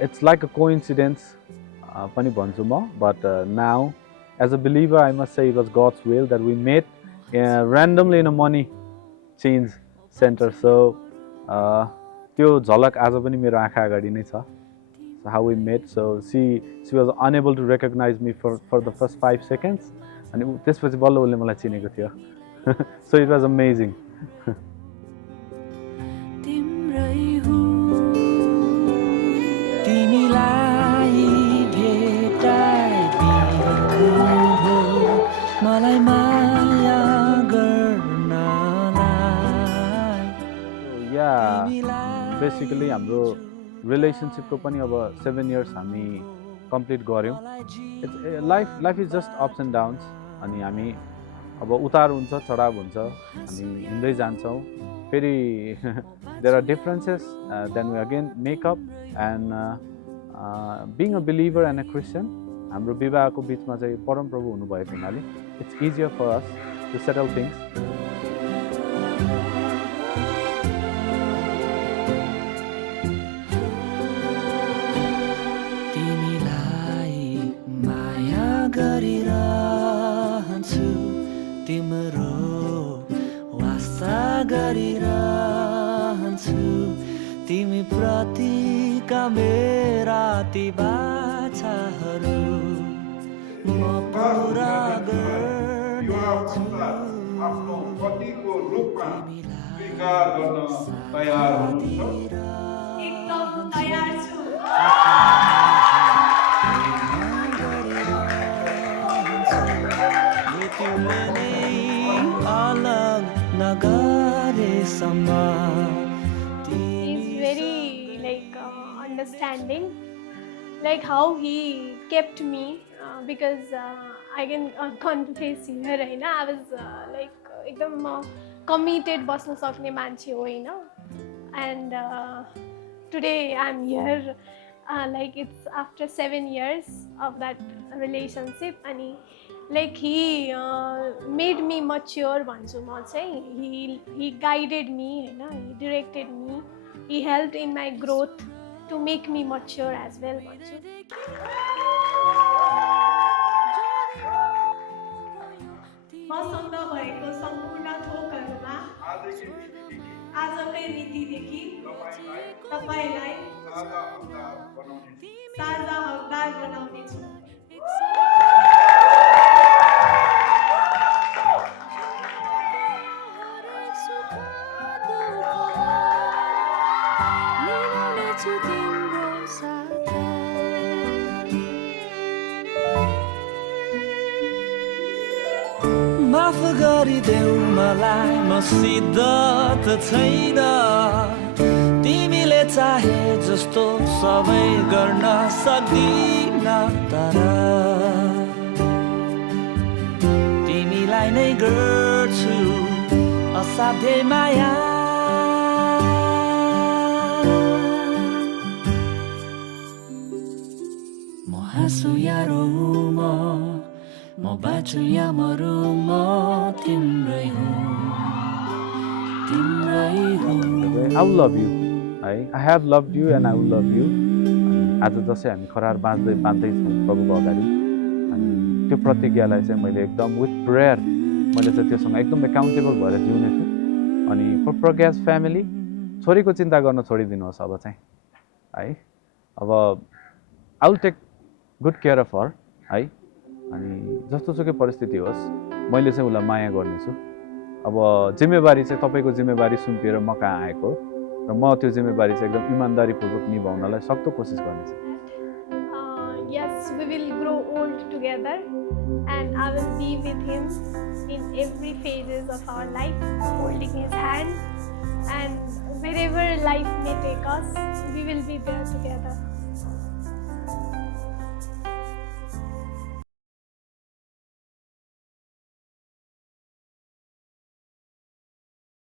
It's like a coincidence पनि भन्छु म, but now as a believer I must say it was God's will that we met randomly in a money change center. So त्यो झलक आज पनि मेरो आँखा अगाडि नै छ. So how we met. So she was unable to recognize me for the first 5 seconds अनि त्यसपछि बल्ल उसले मलाई चिनेको थियो. So it was amazing. Yeah, basically हाम्रो relationship को पनि अब 7 years हामी complete गर्यौं. Life is just ups and downs. अनि हामी अब उतार हुन्छ चढाव हुन्छ हामी हिँड्दै जान्छौं. फेरि there are differences, then we again make up, and being a believer and a Christian हाम्रो विवाहको बीचमा चाहिँ परम प्रभु हुनु भएको हुनाले it's easier for us to settle things. तिमी प्रतिका मेरा ती बाछाहरू म पुरा गर्छु. आफ्नो पतिको रूपमा स्वीकार गर्न तयार हुनुहुन्छ? एकदम तयार छु. तिमीले नै अलग नगरेसम्म. Understanding, like how he kept me, because I can confess here, right? I was like ekdam committed basna sakne manche ho, हैन, and today I'm here, like it's after 7 years of that relationship, and like he made me mature भन्छु म चाहिँ. He guided me, हैन, he directed me, he helped in my growth to make me mature as well. मसँग भएको सम्पूर्ण थोकहरूमा आजकै मितिदेखि तपाईलाई साझा हकदार बनाउनेछु. माफ गरिदेऊ मलाई, मसित त छैन. तिमीले चाहे जस्तो सबै गर्न सक्दिन, तर तिमीलाई नै गर्छु असाध्यै माया. म हाँसु या रोऊ म बाँचु या मरु म तिम्रै हुँ. I will love you. I have loved you and I will love you. आज जसै हामी करार बाँच्दै छौँ प्रभुको अगाडि, अनि त्यो प्रतिज्ञालाई चाहिँ मैले एकदम विथ प्रेयर मैले चाहिँ त्योसँग एकदम एकाउन्टेबल भएर जिउने छु. अनि फर प्रज्ञास फ्यामिली छोरीको चिन्ता गर्न छोडिदिनुहोस् अब चाहिँ, है. अब I will take good care of her, है. अनि जस्तो सुकै परिस्थिति होस् मैले चाहिँ उसलाई माया गर्नेछु. अब जिम्मेवारी चाहिँ तपाईँको जिम्मेवारी सुम्पिएर म कहाँ आएको र म त्यो जिम्मेवारी चाहिँ एकदम इमानदारीपूर्वक निभाउनलाई सक्दो कोसिस गर्नेछु. Yes, we will grow old together and I will be with him in every phases of our life, holding his hand, and wherever life may take us, we will be there together.